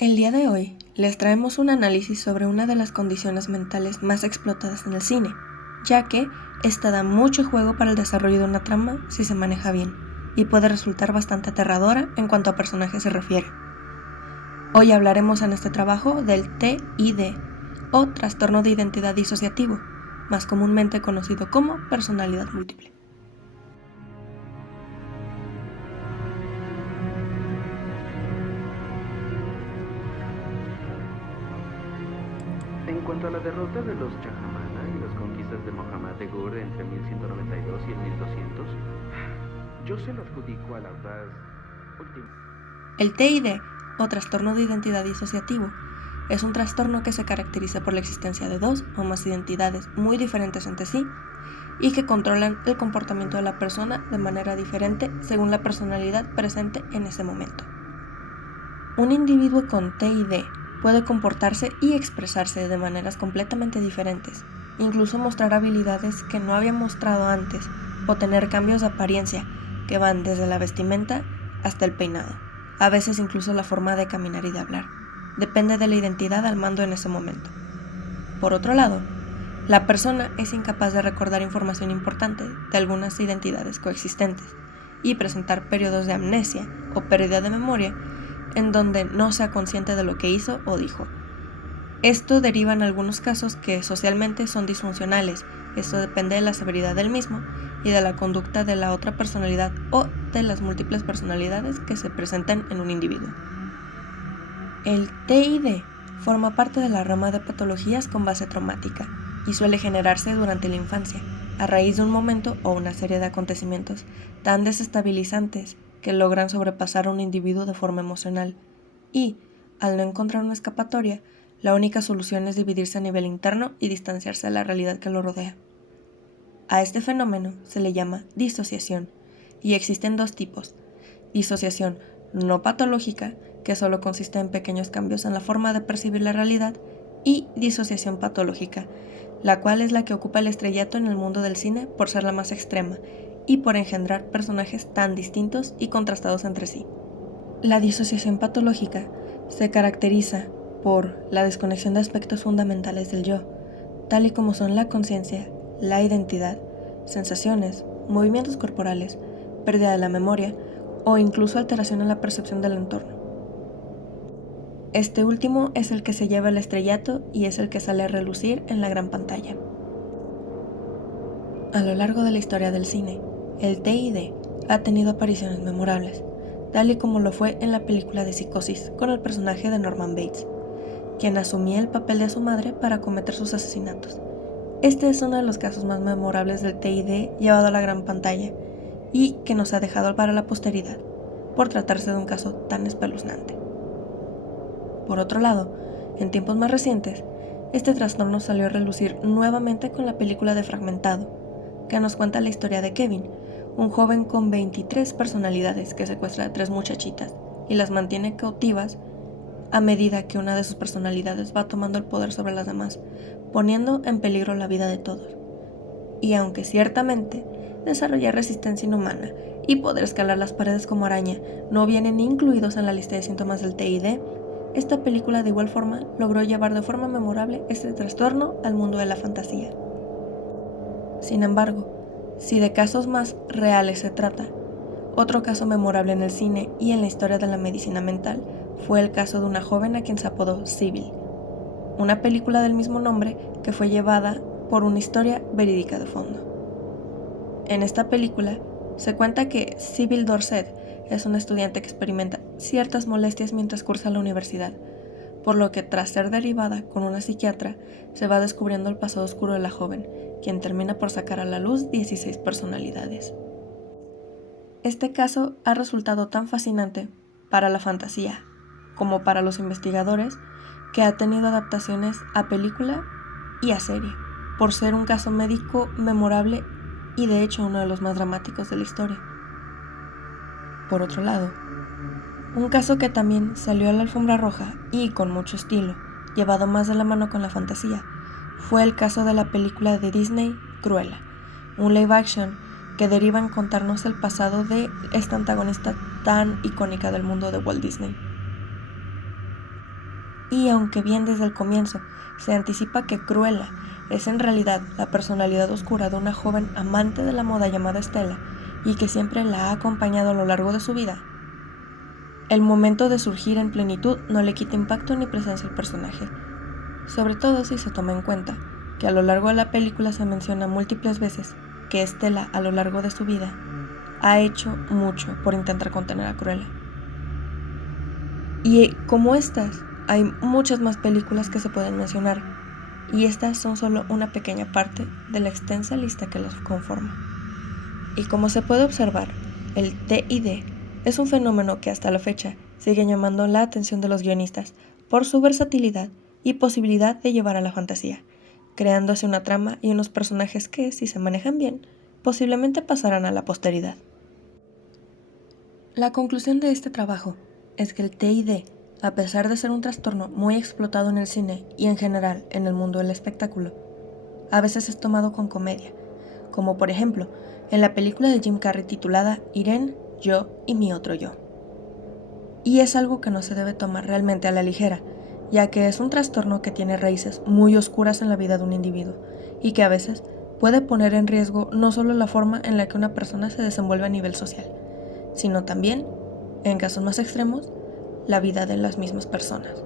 El día de hoy les traemos un análisis sobre una de las condiciones mentales más explotadas en el cine, ya que esta da mucho juego para el desarrollo de una trama si se maneja bien, y puede resultar bastante aterradora en cuanto a personajes se refiere. Hoy hablaremos en este trabajo del TID, o trastorno de identidad disociativo, más comúnmente conocido como personalidad múltiple. En cuanto a la derrota de los Chahamanas y las conquistas de Mohammad de Gur entre 1192 y el 1200, yo se lo adjudico al audaz último. El TID, o trastorno de identidad disociativo, es un trastorno que se caracteriza por la existencia de dos o más identidades muy diferentes entre sí y que controlan el comportamiento de la persona de manera diferente según la personalidad presente en ese momento. Un individuo con TID puede comportarse y expresarse de maneras completamente diferentes, incluso mostrar habilidades que no había mostrado antes o tener cambios de apariencia que van desde la vestimenta hasta el peinado, a veces incluso la forma de caminar y de hablar. Depende de la identidad al mando en ese momento. Por otro lado, la persona es incapaz de recordar información importante de algunas identidades coexistentes y presentar periodos de amnesia o pérdida de memoria en donde no sea consciente de lo que hizo o dijo. Esto deriva en algunos casos que socialmente son disfuncionales. Esto depende de la severidad del mismo y de la conducta de la otra personalidad o de las múltiples personalidades que se presentan en un individuo. El TID forma parte de la rama de patologías con base traumática y suele generarse durante la infancia, a raíz de un momento o una serie de acontecimientos tan desestabilizantes que logran sobrepasar a un individuo de forma emocional y, al no encontrar una escapatoria, la única solución es dividirse a nivel interno y distanciarse de la realidad que lo rodea. A este fenómeno se le llama disociación y existen dos tipos: disociación no patológica, que solo consiste en pequeños cambios en la forma de percibir la realidad, y disociación patológica, la cual es la que ocupa el estrellato en el mundo del cine por ser la más extrema y por engendrar personajes tan distintos y contrastados entre sí. La disociación patológica se caracteriza por la desconexión de aspectos fundamentales del yo, tal y como son la conciencia, la identidad, sensaciones, movimientos corporales, pérdida de la memoria o incluso alteración en la percepción del entorno. Este último es el que se lleva el estrellato y es el que sale a relucir en la gran pantalla. A lo largo de la historia del cine, el TID ha tenido apariciones memorables, tal y como lo fue en la película de Psicosis con el personaje de Norman Bates, quien asumía el papel de su madre para cometer sus asesinatos. Este es uno de los casos más memorables del TID llevado a la gran pantalla y que nos ha dejado para la posteridad, por tratarse de un caso tan espeluznante. Por otro lado, en tiempos más recientes, este trastorno salió a relucir nuevamente con la película de Fragmentado, que nos cuenta la historia de Kevin, un joven con 23 personalidades que secuestra a 3 muchachitas y las mantiene cautivas a medida que una de sus personalidades va tomando el poder sobre las demás, poniendo en peligro la vida de todos. Y aunque ciertamente desarrollar resistencia inhumana y poder escalar las paredes como araña no vienen incluidos en la lista de síntomas del TID, esta película de igual forma logró llevar de forma memorable este trastorno al mundo de la fantasía. Sin embargo, si de casos más reales se trata, otro caso memorable en el cine y en la historia de la medicina mental fue el caso de una joven a quien se apodó Sybil, una película del mismo nombre que fue llevada por una historia verídica de fondo. En esta película se cuenta que Sybil Dorset es una estudiante que experimenta ciertas molestias mientras cursa la universidad, por lo que tras ser derivada con una psiquiatra se va descubriendo el pasado oscuro de la joven, quien termina por sacar a la luz 16 personalidades. Este caso ha resultado tan fascinante para la fantasía como para los investigadores que ha tenido adaptaciones a película y a serie, por ser un caso médico memorable y de hecho uno de los más dramáticos de la historia. Por otro lado, un caso que también salió a la alfombra roja y con mucho estilo, llevado más de la mano con la fantasía, fue el caso de la película de Disney Cruella, un live action que deriva en contarnos el pasado de esta antagonista tan icónica del mundo de Walt Disney. Y aunque bien desde el comienzo se anticipa que Cruella es en realidad la personalidad oscura de una joven amante de la moda llamada Stella y que siempre la ha acompañado a lo largo de su vida, el momento de surgir en plenitud no le quita impacto ni presencia al personaje, sobre todo si se toma en cuenta que a lo largo de la película se menciona múltiples veces que Stella a lo largo de su vida ha hecho mucho por intentar contener a Cruella. Y como estas, hay muchas más películas que se pueden mencionar, y estas son solo una pequeña parte de la extensa lista que las conforma. Y como se puede observar, el TID es un fenómeno que hasta la fecha sigue llamando la atención de los guionistas por su versatilidad y posibilidad de llevar a la fantasía, creándose una trama y unos personajes que, si se manejan bien, posiblemente pasarán a la posteridad. La conclusión de este trabajo es que el TID, a pesar de ser un trastorno muy explotado en el cine y en general en el mundo del espectáculo, a veces es tomado con comedia, como por ejemplo en la película de Jim Carrey titulada Irene, yo y mi otro yo. Y es algo que no se debe tomar realmente a la ligera, ya que es un trastorno que tiene raíces muy oscuras en la vida de un individuo y que a veces puede poner en riesgo no solo la forma en la que una persona se desenvuelve a nivel social, sino también, en casos más extremos, la vida de las mismas personas.